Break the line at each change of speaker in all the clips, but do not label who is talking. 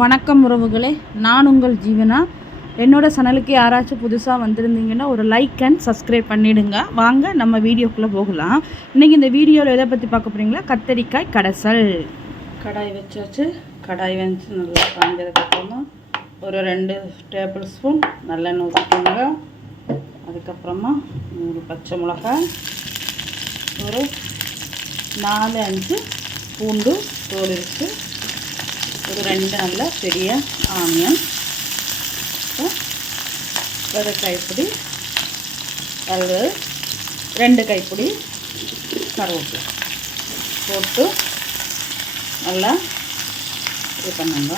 வணக்கம் உறவுகளே. நான் உங்கள் ஜீவனா? என்னோட சேனலுக்கு யாராச்சும் புதுசாக வந்திருந்தீங்கன்னா ஒரு லைக் அண்ட் சப்ஸ்கிரைப் பண்ணிவிடுங்க வாங்க நம்ம வீடியோக்குள்ளே போகலாம். இன்றைக்கி இந்த வீடியோவில் எதை பற்றி பார்க்க போகிறீங்களா கத்தரிக்காய் கடைசல். கடாய் வச்சாச்சு. கடாய் வச்சு நல்லா காய்ஞ்சதுக்கப்புறமா ஒரு ரெண்டு டேபிள் ஸ்பூன் நல்லெண்ணெய் ஊற்றிக்கோங்க அதுக்கப்புறமா ஒரு பச்சை மிளகாய் ஒரு நாலு அஞ்சு பூண்டு தோல் இருக்குது ஒரு ரெண்டு நல்ல பெரிய ஆனியன். ஒரு கைப்பிடி அல்லது ரெண்டு கைப்பிடி கருவேப்பிலை போட்டு நல்லா இது பண்ணுங்க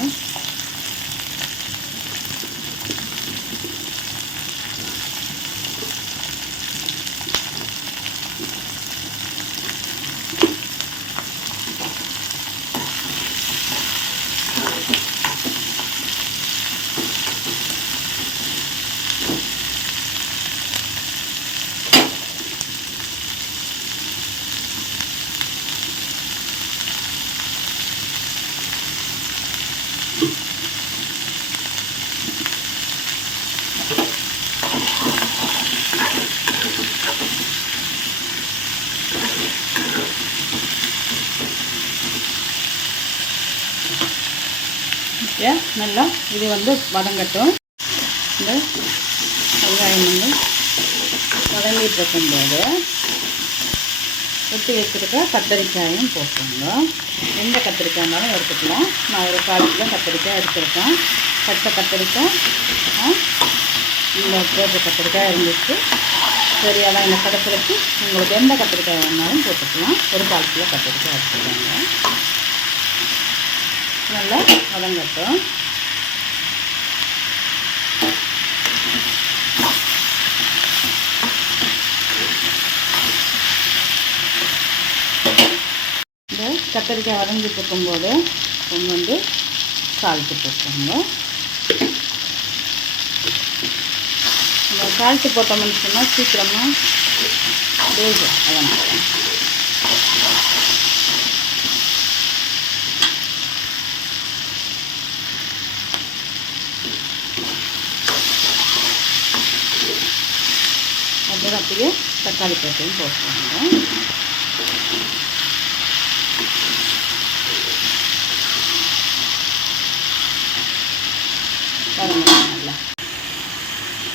நல்லா இது வந்து வதங்கட்டும். இந்த வெங்காயம் வந்து வதங்கிட்டு இருக்கும்போது வெட்டி வச்சுருக்க கத்தரிக்காயும் போட்டுருங்க எந்த கத்திரிக்காய் இருந்தாலும் எடுத்துக்கலாம். நான் ஒரு கால் கிலோ கத்திரிக்காய் எடுத்துருக்கேன். பச்சை கத்திரிக்காய் இந்த போட்ட கத்திரிக்காய் இருந்துச்சு. சரியாக தான் இந்த கடைசிக்கு உங்களுக்கு எந்த கத்திரிக்காய் வேணாலும் போட்டுக்கலாம். ஒரு கால் கிலோ கத்திரிக்காய் எடுத்துக்கோங்க. நல்லா வதங்கட்டும். இந்த கத்திரிக்காய் வதங்கிட்டு இருக்கும்போது கொஞ்சம் வந்து சால்ட்டு போட்டுக்கோங்க. இந்த சால்ட்டு போட்டோம்னு சொன்னால் சீக்கிரமாக வேகும் அதனால் அப்புறம் அப்படியே தக்காளி போட்டையும் போட்டுருவாங்க நல்லா.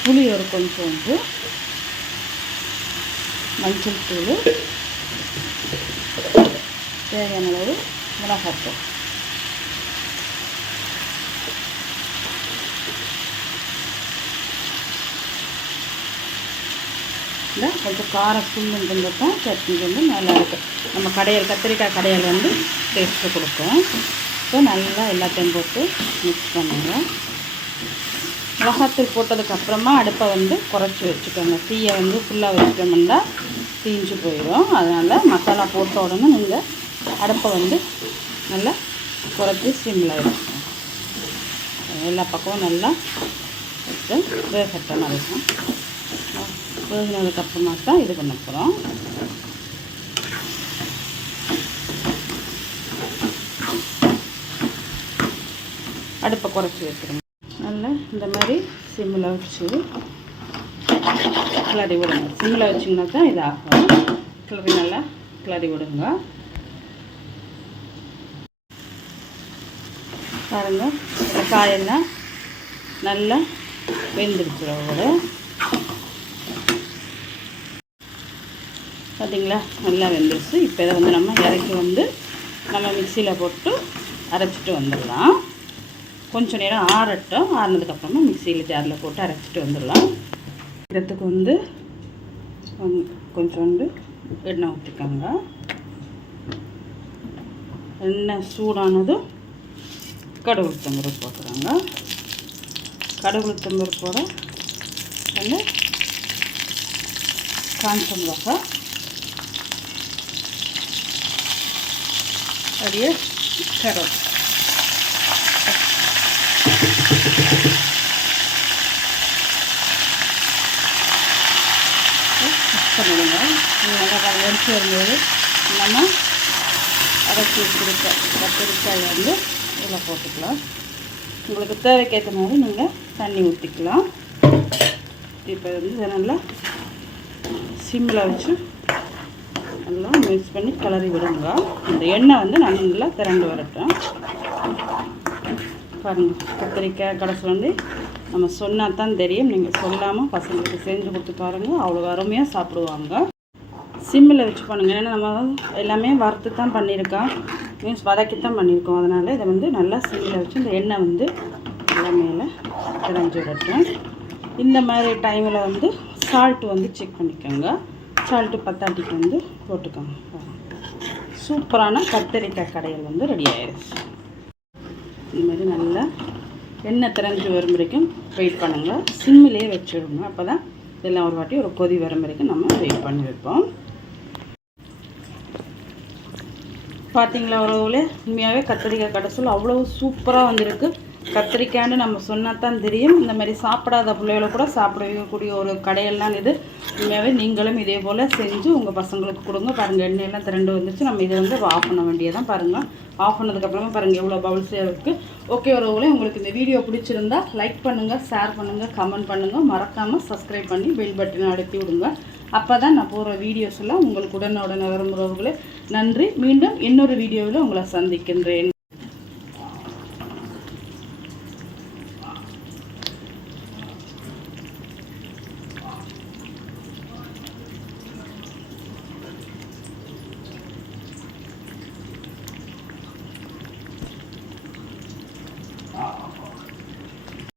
புளி ஒரு கொஞ்சோண்டு மஞ்சள் தூள் தேவையான அளவு மிளகாத்தூள். இந்த கொஞ்சம் காரம் புல்லுன்னு சட்னி வந்து நல்லா இருக்கும். நம்ம கடையல் கத்திரிக்காய் கடையல் வந்து டேஸ்ட்டு கொடுக்கும். ஸோ நல்லா எல்லாத்தையும் போட்டு மிக்ஸ் பண்ணுங்க. மிளகாத்தூள் போட்டதுக்கப்புறமா அடுப்பை வந்து குறைச்சி வச்சுக்கோங்க. தீயை வந்து ஃபுல்லாக வச்சுட்டோம்னா தீஞ்சு போயிடும். அதனால் மசாலா போட்ட உடனே நீங்கள் அடுப்பை வந்து நல்லா குறைச்சி சிம்மில் வச்சுக்கோங்க. எல்லா பக்கமும் நல்லா வச்சு இருக்கும் வேகினதுக்கப்புறமா தான் இது பண்ண போகிறோம் அடுப்பை குறைச்சி வச்சுருங்க. நல்லா இந்த மாதிரி சிம்மில் வச்சு கிளறி விடுங்க. சிம்மில் வச்சிங்கன்னா தான் இது ஆகும். கிளறி நல்லா கிளறி விடுங்க. பாருங்கள் காயெல்லாம் நல்லா வெந்துருச்சு பார்த்தீங்களா? நல்லா வெந்துருச்சு. இப்போ இதை வந்து நம்ம இறக்கி வந்து நம்ம மிக்சியில் போட்டு அரைச்சிட்டு வந்துடலாம். கொஞ்சம் நேரம் ஆறட்டும். ஆறினதுக்கப்புறமா மிக்சியில் ஜாரில் போட்டு அரைச்சிட்டு வந்துடலாம். இடத்துக்கு வந்து கொஞ்சம் கொஞ்சோண்டு எண்ணெய் ஊற்றிக்கோங்க எண்ணெய் சூடானதும் கடுகு உளுத்தம்பருப்பு போட்டுறாங்க கடுகு உளுத்தம்பருப்போட வந்து காஞ்ச மிளகாய் அப்படியே கரோட் பண்ணிடுங்க இது நல்லா வரும்போது நம்ம அரைச்சி வச்சுருக்க கத்திரிக்காய் வந்து இதில் போட்டுக்கலாம். உங்களுக்கு தேவைக்கேற்ற மாதிரி நீங்கள் தண்ணி ஊற்றிக்கலாம். இப்போ வந்து நல்லா சிம்மில் வச்சு நல்லா மிக்ஸ் பண்ணி கிளறி விடுங்க. இந்த எண்ணெய் வந்து நல்லா திரண்டு வரட்டும். பாருங்கள் கத்திரிக்காய் கடைசி வந்து நம்ம சொன்னால் தான் தெரியும். நீங்கள் சொல்லாமல் பசங்களுக்கு செஞ்சு கொடுத்து பாருங்கள் அவ்வளோ அருமையாக சாப்பிடுவாங்க. சிம்மில் வச்சு பண்ணுங்கள் ஏன்னா நம்ம எல்லாமே வறுத்து தான் பண்ணியிருக்கோம். மீன்ஸ் வதக்கி தான் பண்ணியிருக்கோம். அதனால் இதை வந்து நல்லா சிம்மில் வச்சு இந்த எண்ணெய் வந்து எல்லாமே மேலே விடட்டும் இந்த மாதிரி டைமில் வந்து சால்ட்டு வந்து செக் பண்ணிக்கோங்க. சால்ட்டு பத்தாட்டிக்கு வந்து போட்டுக்கோங்க. சூப்பரான கத்திரிக்காய் கடையில் வந்து ரெடி ஆயிடுச்சு. இந்த மாதிரி நல்லா எண்ணெய் திறஞ்சு வரும் வரைக்கும் வெயிட் பண்ணுங்கள் சிம்மிலே வச்சுடுங்க அப்போ தான் இதெல்லாம் ஒரு வாட்டி ஒரு கொதி வரும் வரைக்கும் நம்ம வெயிட் பண்ணி வைப்போம். பார்த்தீங்களா உறவுகளே? உண்மையாகவே கத்திரிக்காய் கடைசல் அவ்வளோ சூப்பராக வந்திருக்கு. கத்திரிக்காய்னு நம்ம சொன்னால் தான் தெரியும். இந்த மாதிரி சாப்பிடாத பிள்ளைகளை கூட சாப்பிட வைக்கக்கூடிய ஒரு கடையெல்லாம் இது. உண்மையாகவே நீங்களும் இதே போல் செஞ்சு உங்கள் பசங்களுக்கு கொடுங்க. பாருங்கள் எண்ணெயெல்லாம் திரண்டு வந்துச்சு நம்ம இதை வந்து ஆஃப் பண்ண வேண்டியதான் பாருங்கள் ஆஃப் பண்ணதுக்கப்புறமா பாருங்கள் எவ்வளோ பவுல்ஸாக இருக்குது ஓகே உறவுகளே உங்களுக்கு இந்த வீடியோ பிடிச்சிருந்தா லைக் பண்ணுங்கள் ஷேர் பண்ணுங்கள் கமெண்ட் பண்ணுங்கள் மறக்காமல் சப்ஸ்கிரைப் பண்ணி பெல் பட்டனை அழுத்தி விடுங்க. அப்போ தான் நான் போகிற வீடியோஸ் எல்லாம் உங்களுக்கு உடனுடனே வரும் நன்றி. மீண்டும் இன்னொரு வீடியோவில் உங்களை சந்திக்கின்றேன்.